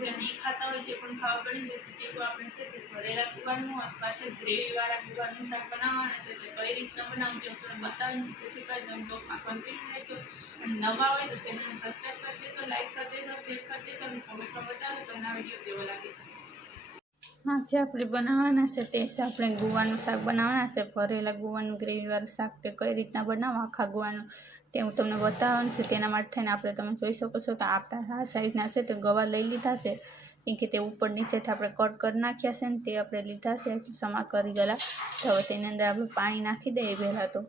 જે નહીં ખાતા હોય તે પણ ખાવા પડી જશે. તેવું આપણે છે તે ભરેલા ગુવારનું અથવા છે ગ્રેવીવાળા ગુવારનું શાક બનાવવાના છે. તો કઈ રીતના બનાવજો તમે બતાવીશ, જેથી કરી તમે બ્લોગમાં કન્ટિન્યુ રહેજો. અને નવા હોય તો ચેનલને સબસ્ક્રાઈબ કરી દેજો, લાઈક કરી દેજો, શેર કરી દેજો અને કોમેન્ટમાં બતાવો તમને આ વિડીયો કેવો લાગે છે. હા, જે આપણે બનાવવાના છે તે છે આપણે ગુવાનું શાક બનાવવાના છે. ભરેલા ગુવાનું ગ્રેવીવાળું શાક તે કઈ રીતના બનાવો આખા ગુવાનું તે હું તમને બતાવવાનું છું. તેના માટે થઈને આપણે તમે જોઈ શકો છો કે આપણા આ સાઈઝના છે તે ગવા લઈ લીધા છે, કેમ કે તે ઉપર નીચેથી આપણે કટ કરી નાખ્યા છે ને તે આપણે લીધા છે સમા કરી ગયેલા. તો હવે તેની અંદર આપણે પાણી નાખી દઈએ પહેલાં તો,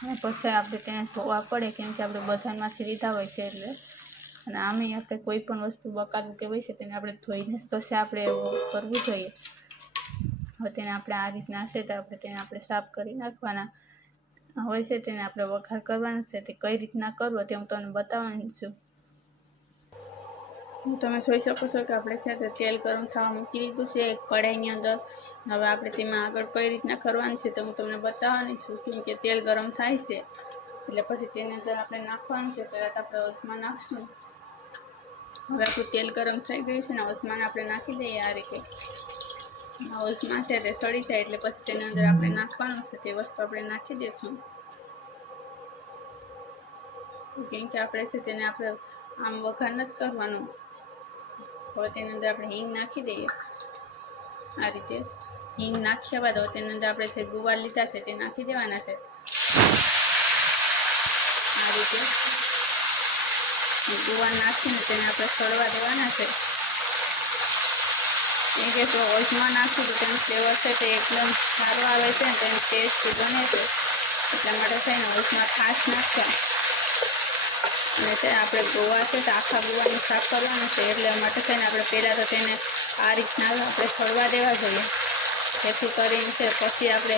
અને પછી આપણે તેને ધોવા પડે, કેમ કે આપણે બજારમાંથી લીધા હોય છે એટલે. અને આમે આપણે કોઈ પણ વસ્તુ બકાલું કે હોય છે તેને આપણે ધોઈને પછી આપણે એવું કરવું જોઈએ. હવે તેને આપણે આ રીતના હશે તો આપણે તેને આપણે સાફ કરી નાખવાના હોય છે. તેને આપણે વઘાર કરવાનો છે. તે કઈ રીતના કરવો તે હું તમને બતાવવાની છું. તમે જોઈ શકો છો કે આપણે છે તે તેલ ગરમ થવા મૂકી દીધું છે એક કઢાઈની અંદર. હવે આપણે તેમાં આગળ કઈ રીતના કરવાનું છે તો હું તમને બતાવવાની છું, કેમ કે તેલ ગરમ થાય છે એટલે પછી તેની અંદર આપણે નાખવાનું છે. પહેલાં તો આપણે અજમા નાખશું. હવે આપણું તેલ ગરમ થઈ ગયું છે ને અજમાને આપણે નાખી દઈએ આ રીતે. અજમા છે તે સડી જાય એટલે પછી તેની અંદર આપણે નાખવાનું છે તે વસ્તુ આપણે નાખી દઈશું, કેમ કે આપણે છે તેને આપણે આમ વઘાર નથી કરવાનું. હવે તેની અંદર આપણે હિંગ નાખી દઈએ આ રીતે. હિંગ નાખ્યા બાદ હવે તેની અંદર આપણે જે ગુવાર લીધા છે તે નાખી દેવાના છે આ રીતે. ગુવાર નાખીને તેને આપણે સળવા દેવાના છે, કેમ કે જો અજમા નાખીએ તો તેનું ફ્લેવર છે તે એકદમ સારો આવે છે ને તેની ટેસ્ટી બને છે. એટલા માટે થઈને અજમા ખાસ નાખ્યા. અને તે આપણે ગોવા છે તો આખા ગોવાનું શાક કરવાનું છે, એટલે માટે થઈને આપણે પહેલાં તો તેને આ રીતના આપણે સળવા દેવા જોઈએ, જેથી કરીને છે પછી આપણે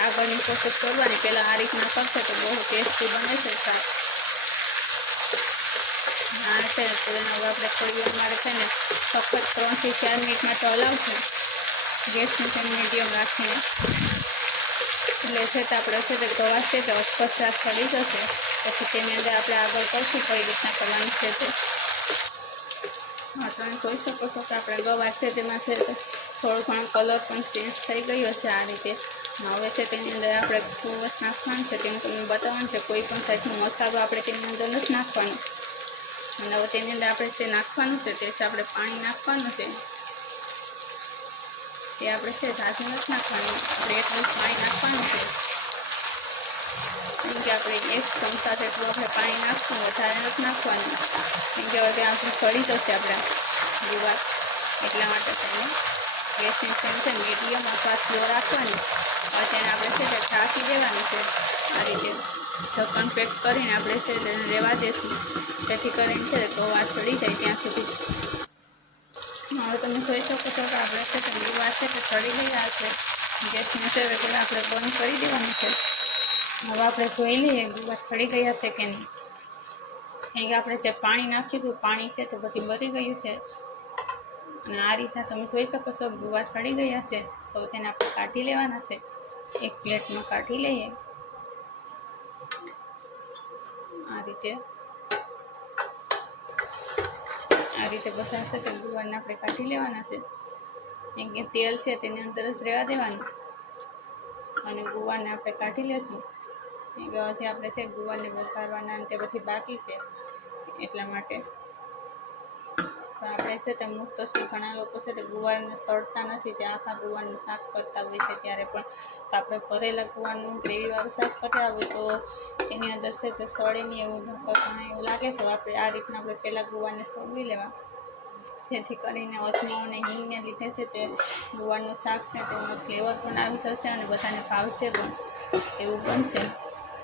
આગળની પ્રોસેસ કરવાની. પહેલાં આ રીતના કરશે તો બહુ ટેસ્ટી બને છે શાક. હા છે તો એને હવે આપણે થોડી વાર માટે છે ને સખત 3 થી 4 મિનિટ માટે હલાવશું ગેસની ફ્લેમ મીડિયમ રાખીને. એટલે છે તો આપણે છે તે ગવા છે તો અચકચરા સડી જશે. પછી તેની અંદર આપણે આગળ કરશું કઈ રીતના કરવાનું છે તે. હા, તમે જોઈ શકો છો કે આપણે ગવા છે તેમાં છે થોડો ઘણો કલર પણ ચેન્જ થઈ ગયો છે આ રીતે. હવે છે તેની અંદર આપણે કુવસ નાખવાનું છે, તેનું તમને બતાવવાનું છે. કોઈ પણ સાઈઝનો મસાલો આપણે તેની અંદર નથી નાખવાનો. અને હવે તેની અંદર આપણે જે નાખવાનું છે તે છે આપણે પાણી નાખવાનું છે. તે આપણે છે ઝાઝું નથી નાખવાનું, આપણે એટલું પાણી નાખવાનું છે, કેમ કે આપણે 1 ચમચા જેટલું આપણે પાણી નાખશું, વધારે નથી નાખવાનું, કેમ કે હવે ત્યાં આપણે સડી જશે આપણા ગુવાર. એટલા માટે થઈને ગેસની ફ્લેમ છે મીડિયમ અથવા સ્લો રાખવાની. હવે તેને આપણે છે તે ઢાંકી દેવાની છે આ રીતે. ઢક્કણ પેક કરીને આપણે છે તેને રહેવા દઈશું, જેથી કરીને છે ગવા સડી જાય ત્યાં સુધી. હવે તમે જોઈ શકો છો કે આપણે છે તે ગુવાર છે તે સડી ગયા છે. ગેસની છે પહેલાં આપણે બંધ કરી દેવાનું છે. હવે આપણે જોઈ લઈએ ગુવાર સડી ગયા છે કે નહીં, કેમ કે આપણે જે પાણી નાખ્યું હતું પાણી છે તો પછી બળી ગયું છે. અને આ રીતના તમે જોઈ શકો છો ગુવાર સડી ગયા છે. તો તેને આપણે કાઢી લેવાના છે, એક પ્લેટમાં કાઢી લઈએ આ રીતે. આ રીતે બધા છે તે ગુવારને આપણે કાઢી લેવાના છે, કેમ કે તેલ છે તેની અંદર જ રહેવા દેવાનું. અને ગુવારને આપણે કાઢી લેશું, કેમ કે હજી આપણે છે ગુવારને વઘારવાના તે બધી બાકી છે. એટલા માટે તો આપણે છે તે મુક્ત છે ઘણા લોકો છે તે ગુવારને સળતા નથી, તે આખા ગુવારનું શાક કરતા હોય છે ત્યારે પણ. તો આપણે ભરેલા ગુવારનું ગ્રેવીવાળું શાક કરતા હોય તો એની અંદર છે તે સળે નહીં એવું એવું લાગે. તો આપણે આ રીતના આપણે પહેલાં ગુવારને સળવી લેવા, જેથી કરીને અજમા અને હિંગને લીધે છે તે ગુવારનું શાક છે તેનો ફ્લેવર પણ આવી જશે અને બધાને ભાવશે પણ એવું બનશે.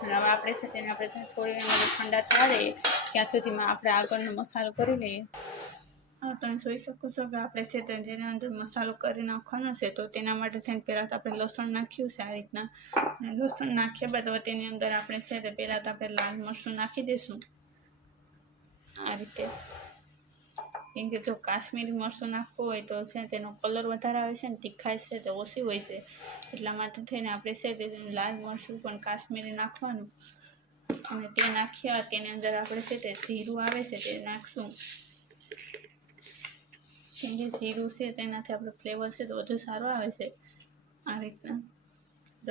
અને હવે આપણે છે તેને આપણે થોડી વાર ઠંડા થવા દઈએ, ત્યાં સુધીમાં આપણે આગળનો મસાલો કરી લઈએ. હા, તમે જોઈ શકો છો કે આપણે છે તે જેની અંદર મસાલો કરી નાખવાનો છે. તો તેના માટે થઈને પહેલાં તો આપણે લસણ નાખ્યું છે આ રીતના. અને લસણ નાખ્યા બાદ હવે તેની અંદર આપણે છે તે પહેલાં તો આપણે લાલ મરચું નાખી દઈશું આ રીતે. કેમ કે જો કાશ્મીરી મરચું નાખવું હોય તો છે તેનો કલર વધારે આવે છે ને તીખાશ છે તે ઓછી હોય છે. એટલા માટે થઈને આપણે છે તે લાલ મરચું પણ કાશ્મીરી નાખવાનું. અને તે નાખ્યા તેની અંદર આપણે છે તે જીરું આવે છે તે નાખશું. કેમ કે જીરું છે તેનાથી આપણે ફ્લેવર છે તો વધુ સારો આવે છે. આ રીતના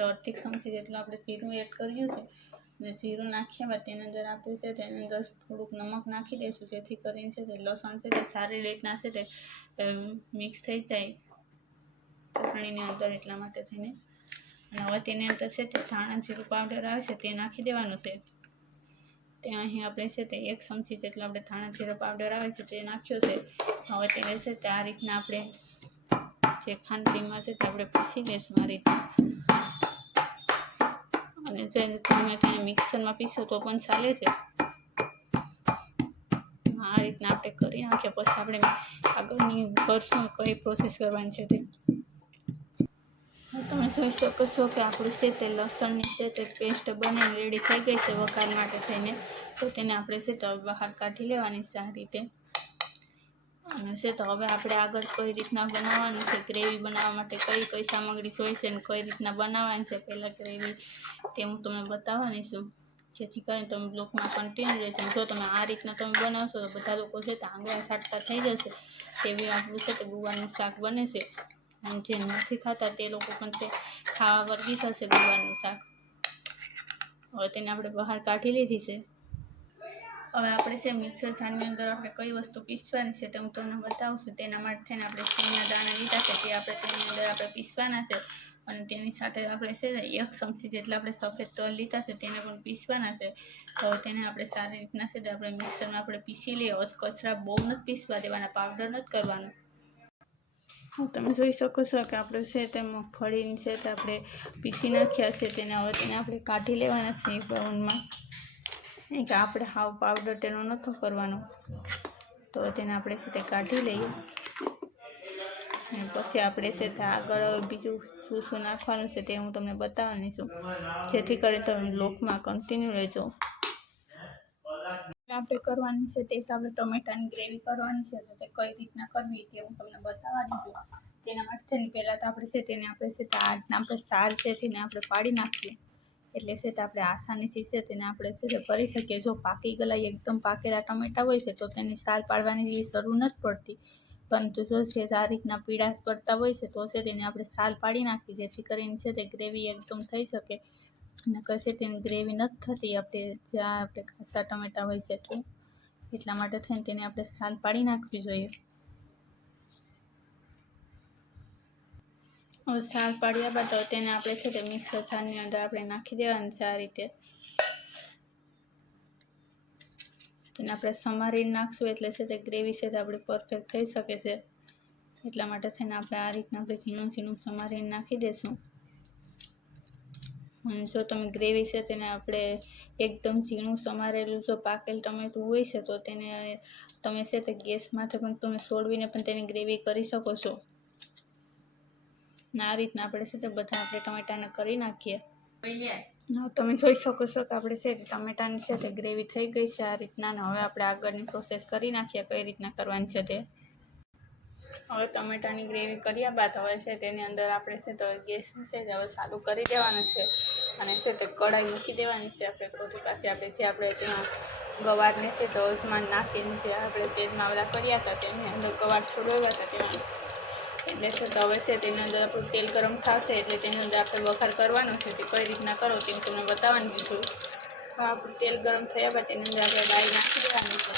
અડધી ચમચી જેટલું આપણે જીરું એડ કર્યું છે અને જીરું નાખ્યા બાદ તેની અંદર આપણે છે તેની અંદર થોડુંક નમક નાખી દઈશું, જેથી કરીને છે તે લસણ છે તે સારી રીતના છે તે મિક્સ થઈ જાય ચટણીની અંદર, એટલા માટે થઈને. અને હવે તેની અંદર છે તે ધાણા જીરું પાવડર આવે છે તે નાખી દેવાનું છે. ત્યાં અહીં આપણે છે તે 1 ચમચી જેટલો આપણે ધાણા જીરા પાવડર આવે છે તે નાખ્યો છે. હવે તેને છે તે આ રીતના આપણે જે ખાંડણીમાં છે તે આપણે પીસી લઈશું આ રીતના. અને જે તમે ત્યાં મિક્સરમાં પીસો તો પણ ચાલે છે. આ રીતના આપણે કરી નાખીએ પછી આપણે આગળની કરશું કઈ પ્રોસેસ કરવાની છે તે. તમે જોઈ શકો છો કે આપણું છે તે લસણની છે તે પેસ્ટ બનીને રેડી થઈ ગઈ છે વઘાર માટે થઈને. તો તેને આપણે છે તો બહાર કાઢી લેવાની છે આ રીતે. અને છે તો હવે આપણે આગળ કઈ રીતના બનાવવાનું છે, ગ્રેવી બનાવવા માટે કઈ કઈ સામગ્રી જોઈશે અને કઈ રીતના બનાવવાની છે પહેલાં ગ્રેવી, તે હું તમને બતાવવાની છું, જેથી કરીને તમે બ્લોગમાં કન્ટિન્યુ રહેજો. જો તમે આ રીતના તમે બનાવશો તો બધા લોકો છે તે આંગળા છાંટતા થઈ જશે, તેવી આપણું છે તે ગુવારનું શાક બને છે. અને જે નથી ખાતા તે લોકો પણ તે ખાવા વર્ગી થશે ગુવારનું શાક. હવે તેને આપણે બહાર કાઢી લીધી છે. હવે આપણે છે મિક્સર જારની અંદર આપણે કઈ વસ્તુ પીસવાની છે તે હું તમને બતાવું છું. તેના માટે થઈને આપણે સિંગના દાણા લીધા છે તે આપણે તેની અંદર આપણે પીસવાના છે. અને તેની સાથે આપણે છે 1 ચમચી જેટલા આપણે સફેદ તલ લીધા છે તેને પણ પીસવાના છે. તો તેને આપણે સારી રીતના છે આપણે મિક્સરમાં આપણે પીસી લઈએ. કચરા બહુ નથી પીસવા દેવાના, પાવડર નથી કરવાનો. તમે જોઈ શકો છો કે આપણે છે તે મગફળીની છે તે આપણે પીસી નાખ્યા છે તેને. હવે તેને આપણે કાઢી લેવાના છે બાઉલમાં. કે આપણે હાવ પાવડર તેનો નહોતો કરવાનો, તો તેને આપણે છે તે કાઢી લઈએ. અને પછી આપણે છે તે આગળ બીજું શું શું નાખવાનું છે તે હું તમને બતાવવાની છું, જેથી કરી તમે બ્લોગમાં કન્ટિન્યુ રહેજો. આપણે કરવાની છે તે હિસાબે ટમેટાની ગ્રેવી કરવાની છે, તો તે કઈ રીતના કરવી તે હું તમને બતાવવાની છું. તેના માટે પહેલાં તો આપણે છે તેને આપણે છે તે આપણે સાલ છે તેને આપણે પાડી નાખીએ, એટલે છે તે આપણે આસાનીથી છે તેને આપણે છે તે કરી શકીએ. જો પાકી ગયેલા એકદમ પાકેલા ટમેટા હોય છે તો તેની સાલ પાડવાની જરૂર નથી પડતી, પરંતુ જો છે આ રીતના પીળાશ પડતા હોય છે તો છે તેને આપણે સાલ પાડી નાખી, જેથી કરીને છે તે ગ્રેવી એકદમ થઈ શકે. નકર છે તેની ગ્રેવી નથી થતી આપણે જ્યાં આપણે કાચા ટમેટા હોય છે તો, એટલા માટે થઈને તેને આપણે સાલ પાડી નાખવી જોઈએ. હવે સાલ પાડ્યા બાદ તેને આપણે છે તે મિક્સર જારની અંદર આપણે નાખી દેવાનું છે આ રીતે. તેને આપણે સમારીને નાખશું એટલે છે તે ગ્રેવી છે તે આપણે પરફેક્ટ થઈ શકે છે. એટલા માટે થઈને આપણે આ રીતના આપણે ઝીણું ઝીણું સમારીને નાખી દઈશું. અને જો તમે ગ્રેવી છે તેને આપણે એકદમ ઝીણું સમારેલું જો પાકેલ ટમેટું હોય છે તો તેને તમે છે તે ગેસમાંથી પણ તમે છોડવીને પણ તેની ગ્રેવી કરી શકો છો. આ રીતના આપણે છે તે બધા આપણે ટમેટાને કરી નાખીએ. તમે જોઈ શકો છો કે આપણે છે ટમેટાની છે તે ગ્રેવી થઈ ગઈ છે આ રીતના. હવે આપણે આગળની પ્રોસેસ કરી નાખીએ કઈ રીતના કરવાની છે તે. હવે ટમેટાની ગ્રેવી કર્યા બાદ હવે છે તેની અંદર આપણે છે તો ગેસ છે તે હવે ચાલુ કરી દેવાનું છે. અને છે તે કઢાઈ મૂકી દેવાની છે આપણે પોતે પાસે. આપણે જે આપણે તેમાં ગવારને છે તો અજમાન નાખીને જે આપણે તેલમાં ઓલા કર્યા હતા તેની અંદર ગવાર છોડવ્યા હતા તેમાં, એટલે છે તો હવે છે તેની અંદર આપણું તેલ ગરમ થશે એટલે તેની અંદર આપણે વઘાર કરવાનો છે. તે કઈ રીતના કરો તે હું તમને બતાવવાની છું. આપણું તેલ ગરમ થયા બાદ તેની અંદર આપણે રાઈ નાખી દેવાની છે.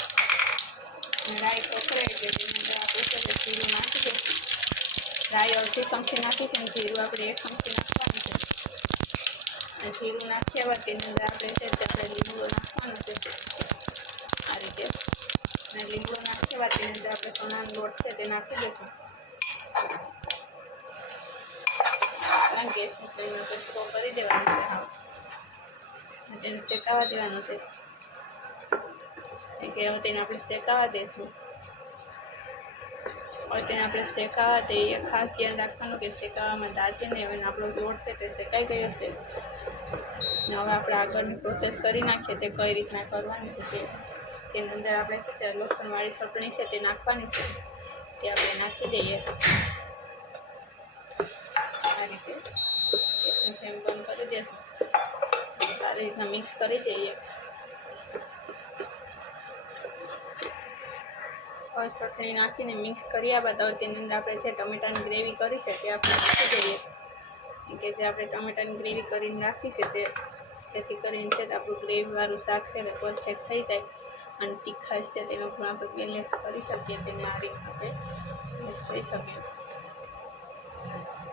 રાઈ પકડે એટલે તેની અંદર આપણે છે જીરું નાખી દઈશું. રાઈ અડધી ચમચી નાખી છે અને જીરું આપણે 1 ચમચી નાખવાનું છે. અને જીરું નાખ્યા બાદ તેની અંદર આપણે છે આપણે લીમડો નાખવાનો છે આ રીતે. અને લીમડો નાખ્યા બાદ તેની અંદર આપણે ચણાનો લોટ છે તે નાખી દઈશું. ગેસની ફ્લેમ આપણે સ્લો કરી દેવાનું છે હા, અને તેને શેકાવા દેવાનું છે. કે હવે તેને આપણે શેકાવા દઈશું. હવે તેને આપણે શેકાવા દઈએ. ખાસ ધ્યાન રાખવાનું કે શેકાવામાં દાજે નહીં. હવે આપણો લોટ છે તે શેકાઈ ગયો છે. હવે આપણે આગળની પ્રોસેસ કરી નાખીએ તે કઈ રીતના કરવાની છે તે. તેની અંદર આપણે છે તે લસણવાળી ચટણી છે તે નાખવાની છે, તે આપણે નાખી દઈએ આ રીતે. ગેસની ફ્લેમ બંધ કરી દઈશું. સારી રીતના મિક્સ કરી દઈએ. ચટણી નાખીને મિક્સ કર્યા બાદ હવે તેની અંદર આપણે જે ટમેટાની ગ્રેવી કરી છે તે આપણે નાખી દઈએ કે જે આપણે ટમેટાની ગ્રેવી કરીને નાખી છે જેથી કરીને છે આપણું ગ્રેવીવાળું શાક છે તે પરફેક્ટ થઈ જાય અને તીખાશ છે તેનો પણ આપણે બેલેન્સ કરી શકીએ. તેને આ રીતે આપણે થઈ શકીએ.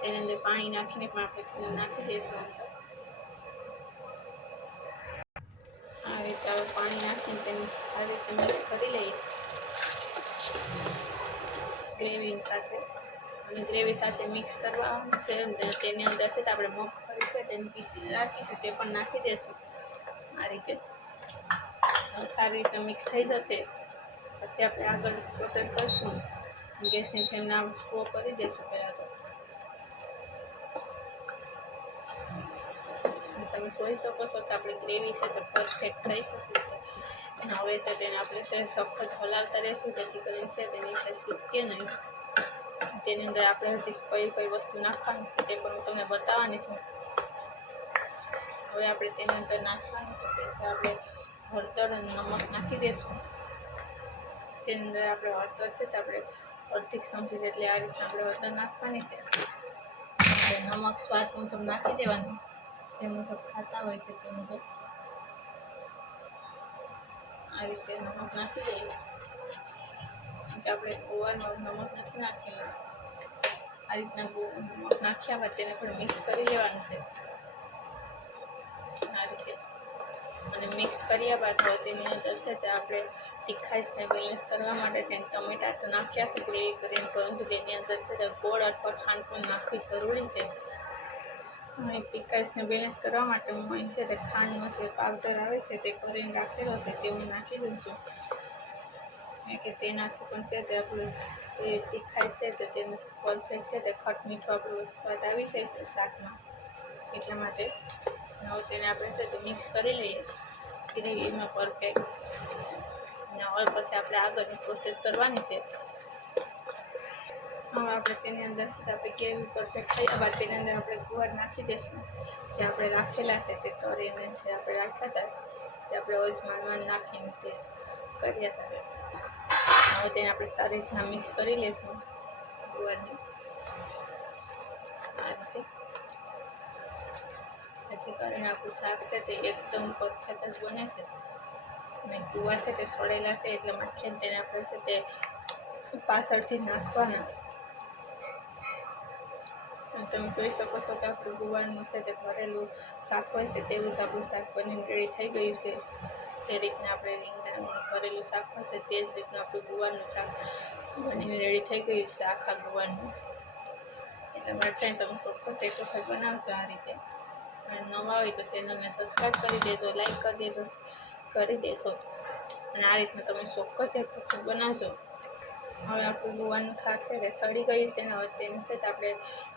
તેની અંદર પાણી નાખીને પણ આપણે નાખી દઈશું. આ રીતે હવે પાણી નાખીને તેને આ રીતે મિક્સ કરી લઈએ ગ્રેવી સાથે. અને ગ્રેવી સાથે મિક્સ કરવા છે તેની અંદર છે આપણે મગફળી છે તેની પીસી રાખીશું તે પણ નાખી દઈશું. આ રીતે સારી રીતે મિક્સ થઈ જશે પછી આપણે આગળ પ્રોસેસ કરીશું. ગેસની ફ્લેમને સ્લો કરી દઈશું પહેલાં તો. તમે જોઈ શકો છો કે આપણી ગ્રેવી છે તે પરફેક્ટ થઈ શકે છે. હવે છે તેને આપણે છે સખત હલાવતા રહીશું જેથી કરીને છે તેની છે શીખીએ નહીં. તેની અંદર આપણે હજી કઈ વસ્તુ નાખવાની છે તે પણ હું તમને બતાવવાની છું. હવે આપણે તેની અંદર નાખવાની છે તે આપણે હળદર અને નમક નાખી દઈશું. તેની અંદર આપણે હળદર છે તો આપણે અડધી ચમચી જેટલી આ રીતે આપણે હળદર નાખવાની છે. નમક સ્વાદ મુજબ નાખી દેવાનું, જે મુજબ ખાતા હોય છે તે મુજબ આ રીતે નમક નાખી દઈએ. કે આપણે ઓવરમાં નમક નથી નાખેલું. આ રીતના નમક નાખ્યા બાદ તેને પણ મિક્સ કરી લેવાનું છે આ રીતે. અને મિક્સ કર્યા બાદ હવે તેની અંદર છે તે આપણે તીખાશને બેલેન્સ કરવા માટે તેને ટમેટા તો નાખ્યા છે ગ્રેવી કરીને, પરંતુ તેની અંદર છે તે ગોળ અથવા ખાંડ પણ નાખવી જરૂરી છે. અને તીખાશને બેલેન્સ કરવા માટે હું અહીં છે તે ખાંડનો જે પાવડર આવે છે તે કરીને રાખેલો છે તે હું નાખી દઉં છું. કે તેનાથી પણ છે તે આપણું એ તીખાશ છે તે તેનું પરફેક્ટ છે તે ખટ મીઠો આપણો સ્વાદ આવી જાય છે શાકમાં. એટલા માટે હવે તેને આપણે છે તો મિક્સ કરી લઈએ ગ્રેવીમાં પરફેક્ટ. અને હવે પછી આપણે આગળની પ્રોસેસ કરવાની છે. હવે આપણે તેની અંદર છે આપણે ગ્રેવી પરફેક્ટ થયા બાદ તેની અંદર આપણે ગુવાર નાખી દઈશું. જે આપણે રાખેલા છે તે તરીને છે આપણે રાખ્યા હતા તે આપણે ઓઈલમાં નાખીને તે કર્યા હતા. હવે તેને આપણે સારી રીતના મિક્સ કરી લઈશું ગુવારને આ રીતે. જેથી કરીને આપણું શાક છે તે એકદમ પરફેક્ટ જ બને છે. અને ગુવાર છે તે સળેલા છે એટલા માટે તેને આપણે છે તે પાછળથી નાખવાના. તમે જોઈ શકો છો કે આપણું ગુવારનું છે તે ભરેલું શાક હોય છે તેવું જ આપણું શાક બનીને રેડી થઈ ગયું છે. જે રીતના આપણે રીંગણાનું ભરેલું શાક હોય છે તે જ રીતના આપણું ગુવારનું શાક બનીને રેડી થઈ ગયું છે આખા ગુવારનું. એટલે માટે તમે ચોખ્ખો એક વખત બનાવજો આ રીતે. અને નવા હોય તો ચેનલને સબસ્ક્રાઈબ કરી દેજો, લાઈક કરી દેજો. અને આ રીતના તમે ચોખ્ખો એક વખત બનાવજો. હવે આપણું ગુવારનું શાક છે તે સડી ગયું છે ને હવે તેની છે આપણે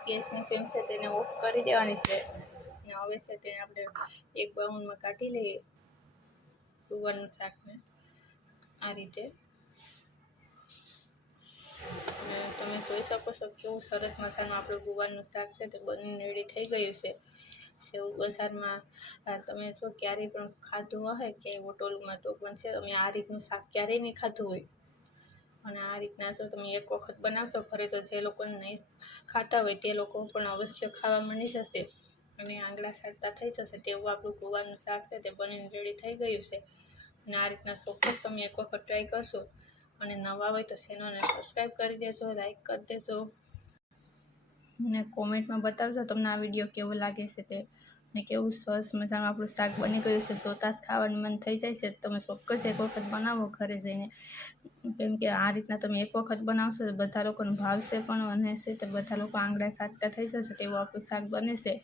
ગેસની ફ્લેમ છે તેને ઓફ કરી દેવાની છે. અને હવે છે તેને આપણે એક બાઉલમાં કાઢી લઈએ ગુવારનું શાકને આ રીતે. અને તમે જોઈ શકો છો કેવું સરસ મજાનું આપણું ગુવારનું શાક છે તે બનીને રેડી થઈ ગયું છે. સેવ બજારમાં તમે જો ક્યારેય પણ ખાધું હોય કે હોટલમાં તો પણ છે તમે આ રીતનું શાક ક્યારેય નહીં ખાધું હોય. અને આ રીતના જો તમે એક વખત બનાવશો ઘરે તો જે લોકોને નહીં ખાતા હોય તે લોકો પણ અવશ્ય ખાવા માંડી જશે અને આંગળા સાટતા થઈ જશે તેવું આપણું ગુવારનું શાક છે તે બનીને રેડી થઈ ગયું છે. અને આ રીતના ચોક્કસ તમે એક વખત ટ્રાય કરશો. અને નવા હોય તો ચેનલને સબસ્ક્રાઈબ કરી દેજો, લાઈક કરી દેજો અને કોમેન્ટમાં બતાવજો તમને આ વિડીયો કેવો લાગે છે તે. ને કેવું સરસ મજાનું આપણું શાક બની ગયું છે. જોતાં જ ખાવાનું મન થઈ જાય છે. તમે ચોક્કસ એક વખત બનાવો ઘરે જઈને. કેમ કે આ રીતના તમે એક વખત બનાવશો તો બધા લોકોને ભાવશે પણ અને છે તે બધા લોકો આંગળા ચાટતા થઈ જશે તેવું આપણું શાક બને છે.